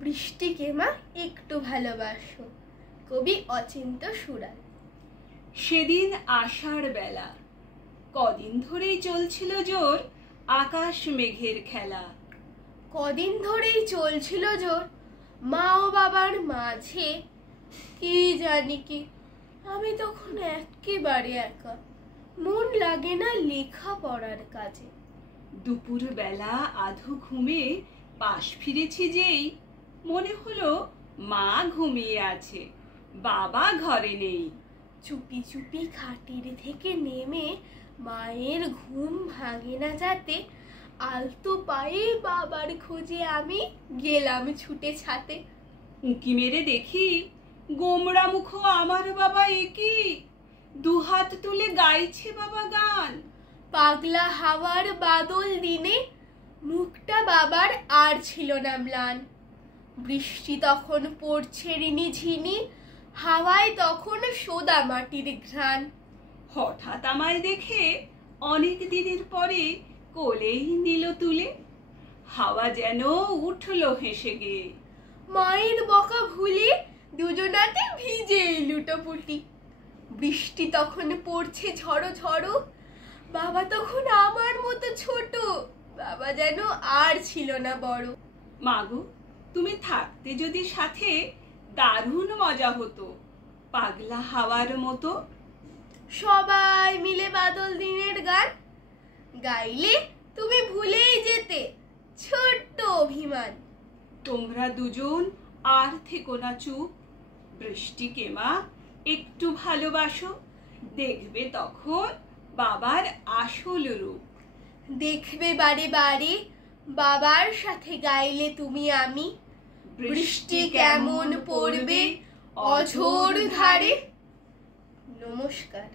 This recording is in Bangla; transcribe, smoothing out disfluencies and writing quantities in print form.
বৃষ্টিকে মা একটু ভালোবাসো। কবি অচিন্ত সুরাল। সেদিন আষাঢ় বেলা, কদিন ধরেই চলছিল জোর আকাশ মেঘের খেলা। কদিন ধরেই চলছিল জোর মা ও বাবার মাঝে। কি জানি কি, আমি তখন একেবারে একা, মন লাগে না লেখা পড়ার কাজে। দুপুর বেলা আধো ঘুমে পাশ ফিরেছি যেই, মনে হলো মা ঘুমিয়ে আছে, বাবা ঘরে নেই। চুপি চুপি খাটির থেকে নেমে মায়ের ঘুম ভাঙে না যাতে, আলতো পায়ে বাবার খোঁজে আমি গেলাম ছুটে ছাতে। উঁকি মেরে দেখি গোমড়া মুখ আমার বাবা, একই দুহাত তুলে গাইছে বাবা গান। পাগলা হাওয়ার বাদল দিনে মুখটা বাবার আর ছিল না ম্লান। বৃষ্টি তখন পড়ছে রিনি ঝিনি, হাওয়ায় তখন সোদা মাটির ঘ্রাণ। হঠাৎ আমায় দেখে অনেক দিনের পরে কোলেই নিল তুলে, হাওয়া যেন উঠলো হেসে গে। মায়ের বকা ভুলে দুজনাতে ভিজে লুটোপুটি। বৃষ্টি তখন পড়ছে ঝড়ো ঝড়ো, বাবা তখন আমার মতো ছোট, বাবা যেন আর ছিল না বড়। মাগো, তুমি থাকতে যদি সাথে দারুণ মজা হতো, পাগলা হাওয়ার মতো। সবাই মিলে বাদল দিনের গান গাইলে তুমি ভুলেই যেতে ছোট্ট অভিমান। তোমরা দুজন আর থেকো না চুপ, বৃষ্টিকে মা একটু ভালোবাসো, দেখবে তখন বাবার আসল রূপ। দেখবে বারে বারে বাবার সাথে গাইলে তুমি আমি, বৃষ্টি কেমন পড়বে অঝোর ধারে। নমস্কার।